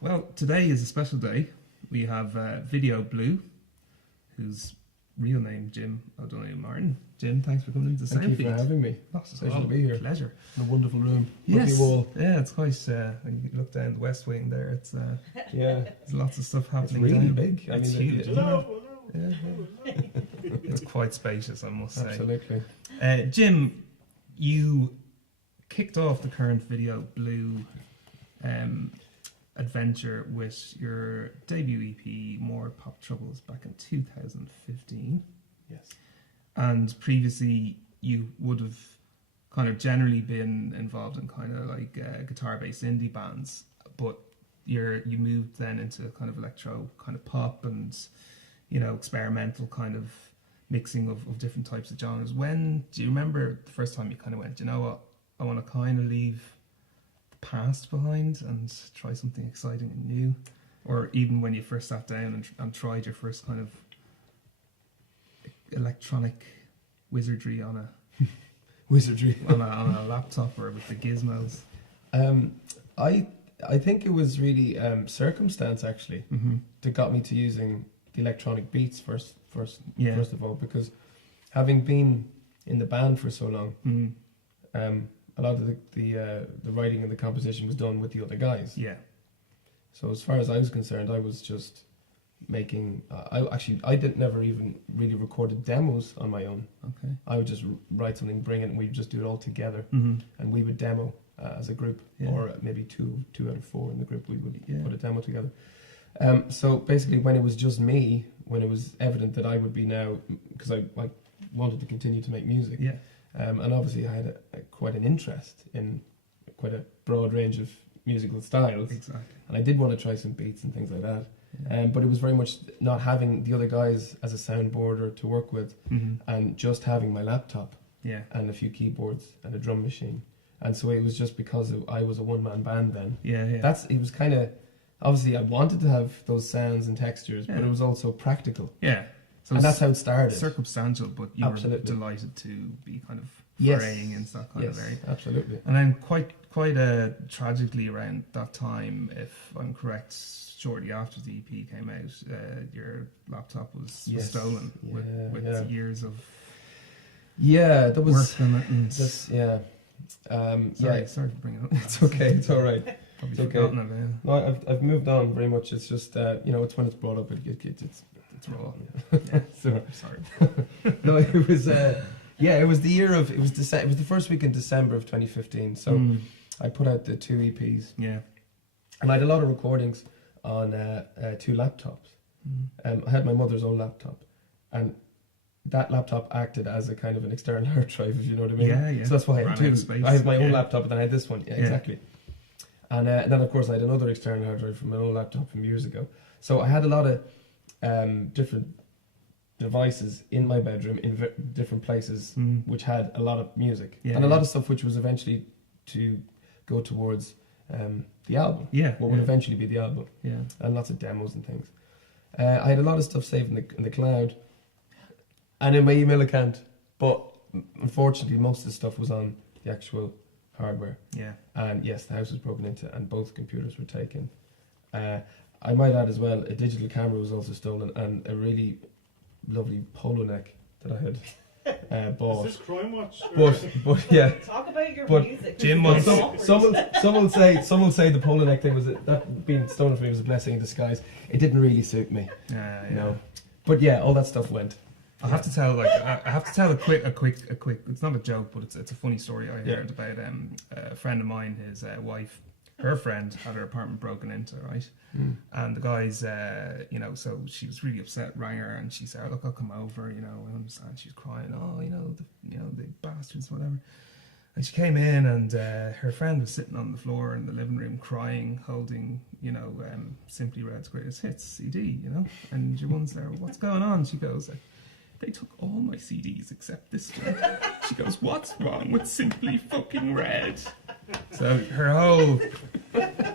Well, today is a special day. We have Video Blue, whose real name Jim O'Donoghue Martin. Jim, thanks for coming into the Thank you for having me. Pleasure to be here. Pleasure. In a wonderful room. Yes. Lovely wall. Yeah, it's quite. You look down the West Wing there. It's Yeah. there's lots of stuff It's happening. really down. big. It's huge. Yeah. It's quite spacious, I must say. Absolutely. Jim, you kicked off the current Video Blue adventure with your debut EP, More Pop Troubles, back in 2015. Yes. And previously, you would have kind of generally been involved in kind of like guitar-based indie bands, but you moved then into kind of electro, kind of pop, and experimental kind of mixing of different types of genres. When do you remember the first time you kind of went, you know what, I want to kind of leave the past behind and try something exciting and new? Or even when you first sat down and tried your first kind of electronic wizardry on a Wizardry. on a laptop or with the gizmos? I think it was really circumstance actually that got me to using the electronic beats first of all, because having been in the band for so long, a lot of the writing and the composition was done with the other guys. Yeah. So as far as I was concerned, I was just making. I didn't never even really recorded demos on my own. Okay. I would just write something, bring it, and we'd just do it all together, and we would demo as a group, or maybe two out of four in the group. We would put a demo together. So basically, when it was just me, when it was evident that I would be now, because I wanted to continue to make music, and obviously I had quite an interest in quite a broad range of musical styles. Exactly. And I did want to try some beats and things like that. But it was very much not having the other guys as a soundboarder to work with, and just having my laptop and a few keyboards and a drum machine. And so it was just because I was a one-man band then. It was kind of, obviously I wanted to have those sounds and textures, but it was also practical. Yeah. So and that's how it started. Circumstantial, but you were delighted to be kind of foraying into that kind of area. Absolutely. And then quite tragically around that time, if I'm correct, shortly after the EP came out, your laptop was stolen with years of there was work on it. And sorry for bringing it up. It's okay. It's all right. Probably it's forgotten okay. it. No, I've moved on very much. It's just it's when it's brought up, It's raw. Yeah. Sorry. No, it was it was the year of it was the first week in December of 2015. So I put out the 2 EPs. Yeah. And I had a lot of recordings on 2 laptops. I had my mother's old laptop, and that laptop acted as a kind of an external hard drive, if you know what I mean. Yeah. So that's why I had 2. I had my old laptop, and then I had this one. Yeah, exactly. And then of course I had another external hard drive from an old laptop from years ago. So I had a lot of different devices in my bedroom in different places, which had a lot of music and a lot of stuff which was eventually to go towards the album. What would eventually be the album. And lots of demos and things. I had a lot of stuff saved in the cloud and in my email account, but unfortunately most of the stuff was on the actual hardware. And yes, the house was broken into and both computers were taken. I might add as well, a digital camera was also stolen, and a really lovely polo neck that I had bought. Is this Crime Watch? But yeah. Talk about your music. Jim wants some will say the polo neck thing was that being stolen from me was a blessing in disguise. It didn't really suit me. No. But yeah, all that stuff went. I have to tell a quick. It's not a joke, but it's a funny story I heard about a friend of mine. His wife, her friend, had her apartment broken into, right? And the guys, so she was really upset. Rang her and she said, "Look, I'll come over. I understand." She's crying. Oh, the bastards, whatever. And she came in, and her friend was sitting on the floor in the living room crying, holding, Simply Red's Greatest Hits CD, And your one's there. What's going on? She goes, "They took all my CDs except this one." She goes, "What's wrong with Simply fucking Red?" So her whole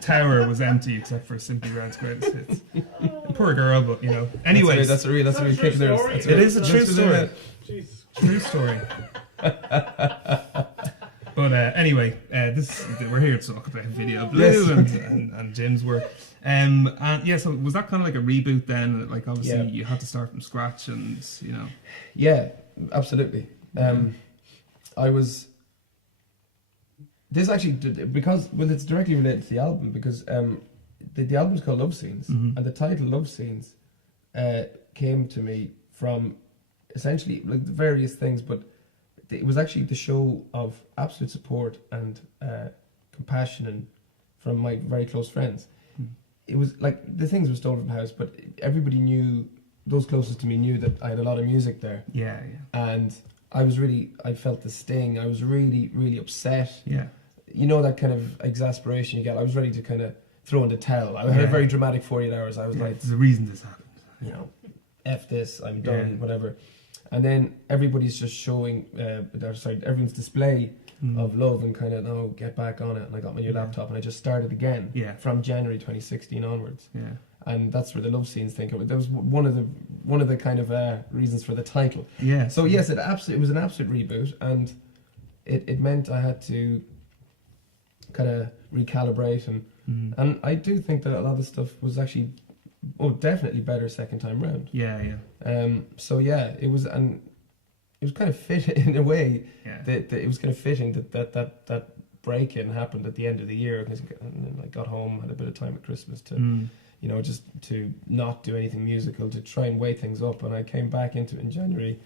tower was empty except for Simply Red's Greatest Hits. Poor girl, but Anyway, that's a real kick there. It is a true story. Jesus. True story. But anyway, we're here to talk about Video Blue Yes. and Jim's work. And yeah, so was that kind of like a reboot then? Like obviously Yeah. you had to start from scratch, and you know. Yeah, absolutely. I was. This actually because it's directly related to the album because the album's called Love Scenes, and the title Love Scenes came to me from essentially like the various things, but it was actually the show of absolute support and compassion and from my very close friends. It was like the things were stolen from the house, but everybody knew, those closest to me knew that I had a lot of music there. Yeah, yeah. And I felt the sting. I was really, really upset. Yeah. You know that kind of exasperation you get. I was ready to kind of throw in the towel. I had a very dramatic 48 hours. I was like, there's a reason this happened. you know, F this, I'm done, Yeah. whatever. And then everybody's just showing, everyone's display of love and kind of, no, get back on it. And I got my new laptop and I just started again from January 2016 onwards. Yeah. And that's where the Love Scenes thing came. That was one of the kind of reasons for the title. Yeah. So yes, it was an absolute reboot, and it meant I had to kind of recalibrate and I do think that a lot of stuff was actually definitely better second time round. Yeah, yeah. So yeah, it was kind of fit in a way Yeah. that it was kind of fitting that break-in happened at the end of the year because I got home, had a bit of time at Christmas to you know, just to not do anything musical, to try and weigh things up, and I came back into it in January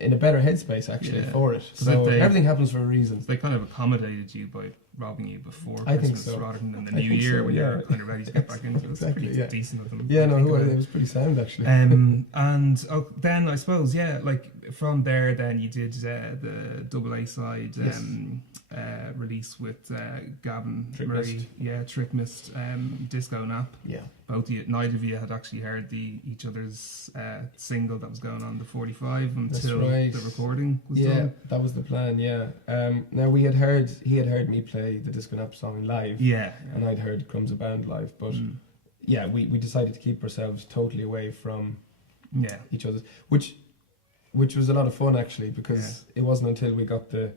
in a better headspace actually for it. So everything happens for a reason. They kind of accommodated you by robbing you before I Christmas think so. rather than in the I new think year so, when yeah. you're kind of ready to get back into it. It's Exactly, pretty yeah. decent of them. Yeah, no, think about it was pretty sound actually. and then I suppose like from there then you did the double A side release with Gavin Trick Murray, Mist. Trick Mist, Disco Nap. Yeah. Both you, neither of you had actually heard each other's single that was going on the 45 until right. the recording was Yeah, done. that was the plan. Yeah. Now he had heard me play the Disco Nap song live. Yeah, And I'd heard Crumbs of Band live, but yeah, we decided to keep ourselves totally away from each other's, which was a lot of fun actually because it wasn't until we got the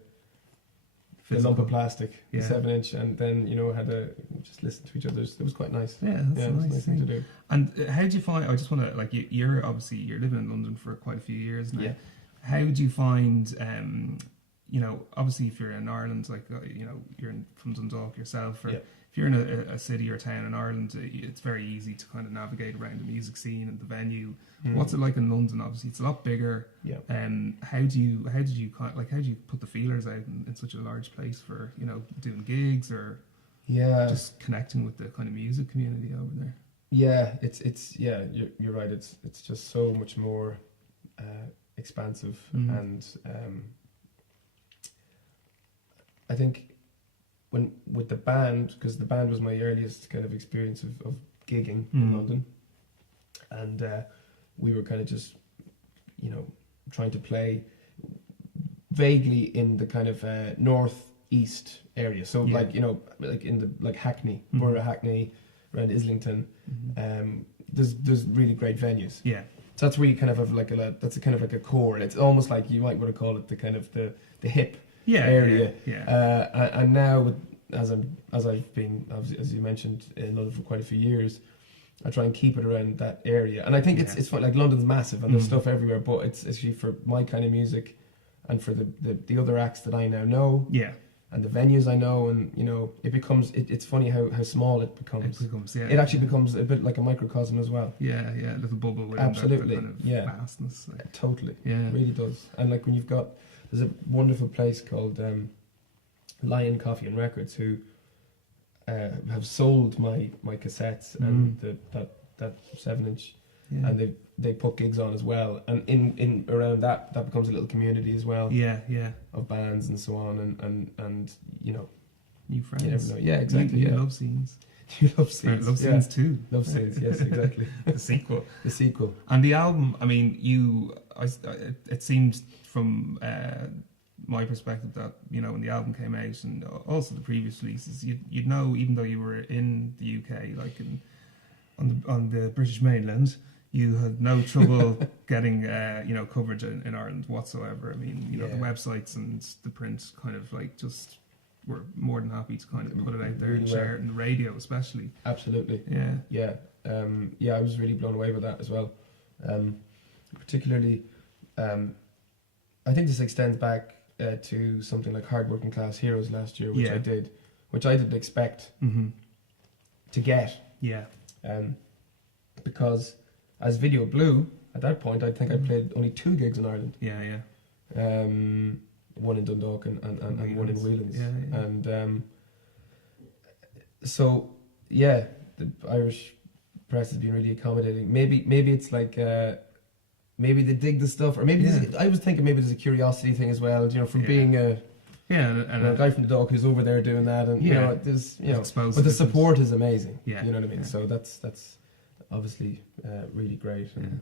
lump of plastic, the 7-inch, and then had to just listen to each other's. It was quite nice. Yeah, that's it was a nice thing thing to do. And how do you find? I just want to you're obviously living in London for quite a few years now. Yeah. How do you find? Obviously, if you're in Ireland, you're from Dundalk yourself, or if you're in a city or town in Ireland, it's very easy to kind of navigate around the music scene and the venue. What's it like in London? Obviously, it's a lot bigger. Yeah. How do you put the feelers out in such a large place for doing gigs or just connecting with the kind of music community over there? Yeah, it's you're right. It's just so much more expansive, and I think with the band, because the band was my earliest kind of experience of gigging in London, and we were kind of just trying to play vaguely in the kind of northeast area, so like in the Hackney, Borough of Hackney, around Islington. There's really great venues. Yeah. So that's where you kind of have that's a kind of like a core. It's almost like you might want to call it the kind of the hip area. Yeah. And now as I've been, as you mentioned, in London for quite a few years, I try and keep it around that area. And I think it's fun. Like London's massive and there's stuff everywhere, but it's actually for my kind of music and for the other acts that I now know. Yeah. And the venues I know, and it becomes. It's funny how small it becomes. It actually becomes a bit like a microcosm as well. Yeah, a little bubble within Absolutely, that kind of vastness. Totally. Yeah, it really does. And like when there's a wonderful place called Lion Coffee and Records who have sold my cassettes and that 7-inch, and they put gigs on as well, and in around that becomes a little community as well. Yeah. Of bands and so on, and new friends. You never know. Yeah, exactly. New love scenes. New love scenes. Love scenes too. Love scenes. Yes, exactly. The sequel. The sequel. And the album. I mean, it seemed from my perspective that when the album came out and also the previous releases, you'd know, even though you were in the UK, like on the British mainland, you had no trouble getting coverage in Ireland whatsoever. I mean, the websites and the print kind of just we're more than happy to kind of put it out there and Really share well. it in the radio, especially. Absolutely. Yeah. Yeah. Yeah, I was really blown away with that as well. Particularly, I think this extends back to something like Hard Working Class Heroes last year, which Yeah. I did, which I didn't expect to get. Yeah. Because as Video Blue, at that point, I think I played only 2 gigs in Ireland. Yeah. Yeah. One in Dundalk and one in Whelan's. Yeah, yeah. And so, yeah, the Irish press has been really accommodating. Maybe it's like, maybe they dig the stuff, or maybe I was thinking maybe there's a curiosity thing as well, you know, from being a guy from the Dog who's over there doing that, and you know, there's, you know, exposed but to the different- support is amazing. Yeah, You know what I mean? yeah. So that's obviously really great, and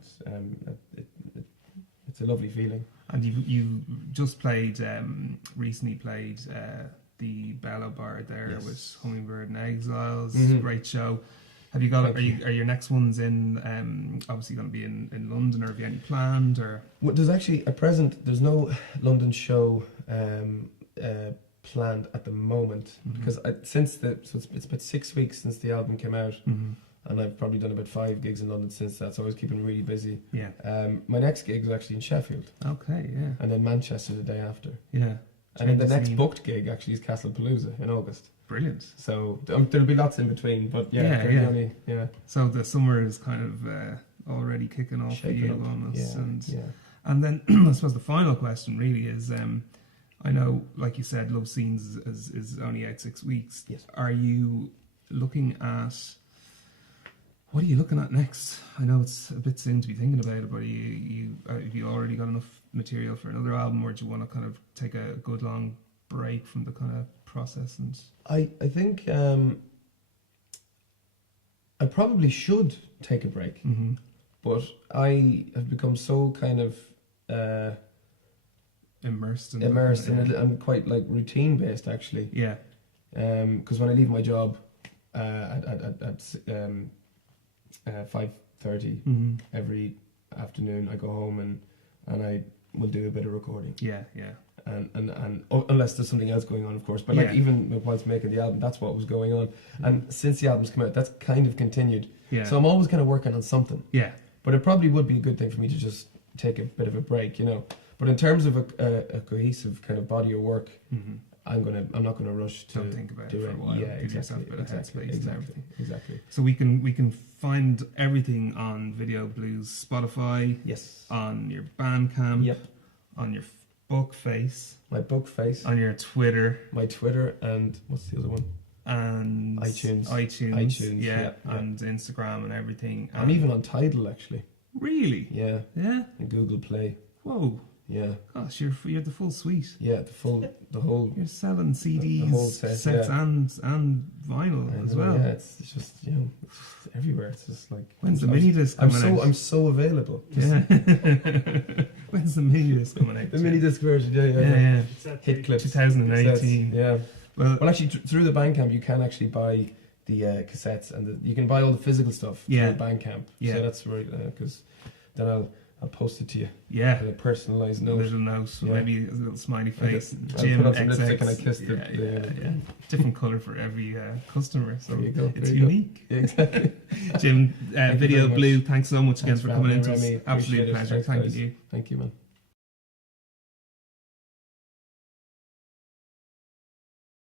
it's a lovely feeling. And you just played recently played the Bellow Bar there Yes. with Hummingbird and Exiles. Mhm. Great show. Have you got? Thank Are your next ones in? Obviously going to be in London, or have you any planned? Or Well, there's actually at present there's no London show planned at the moment, because it's about 6 weeks since the album came out, and I've probably done about 5 gigs in London since that, so I was keeping really busy. yeah. My next gig is actually in Sheffield, Okay. Yeah. and then Manchester the day after, Yeah. and then the Changes next scene. booked gig actually is Castlepalooza in August. Brilliant. So there'll be lots in between, but Yeah, they're yeah. the only, So the summer is kind of already kicking off for shaping you up. on us, Yeah. and then I suppose the final question really is, I know, like you said, Love Scenes is only out 6 weeks. Yes. Are you looking at? What are you looking at next? I know it's a bit soon to be thinking about it, but have you already got enough material for another album, or do you want to kind of take a good long break from the kind of process? And I think I probably should take a break, but I have become so kind of immersed in it. I'm quite like routine based actually. Yeah. Because when I leave my job at 5:30 every afternoon, I go home and I will do a bit of recording. Yeah. Yeah. And unless there's something else going on, of course. But like even whilst making the album, that's what was going on. And since the album's come out, that's kind of continued. Yeah. So I'm always kind of working on something. Yeah. But it probably would be a good thing for me to just take a bit of a break, you know. But in terms of a cohesive kind of body of work, I'm not gonna rush to Don't think about it do for a while. Yeah, Give yourself a bit of headspace and everything. Exactly. So we can find everything on Video Blues Spotify, Yes. on your Bandcamp, Yep. on your book face, My book face, on your Twitter, my Twitter, and what's the other one? and iTunes, yeah, yeah. and Instagram and everything. I'm even on Tidal actually. Really, Yeah. yeah. And Google Play. Whoa, Yeah. gosh, you're the full suite. Yeah. The whole. You're selling CDs, The whole set, sets, yeah. and vinyl I as know, well. Yeah, it's just it's just everywhere. It's just like. When's the I was- mini disc I'm coming out? I'm so available. Just Yeah. When's the mini disc coming out? The mini disc version. Yeah. Yeah. Hit clips. 2018. Cassettes, yeah. Well, Well, actually, through the Bandcamp, you can actually buy the cassettes, and you can buy all the physical stuff Yeah. through Bandcamp. Yeah. So that's right, because then I'll post it to you yeah. with a personalised A note. little note, Yeah. maybe a little smiley face. I'll Jim put on some XX. lipstick and I kiss yeah. Different colour for every customer, so There you go. it's there you go. unique. Yeah, exactly. Jim, you Video very much. Blue, thanks so much again Thanks for for coming having into me, us. Remy. Absolute Appreciate it. pleasure. Thanks, Thank guys. you. Thank you, man.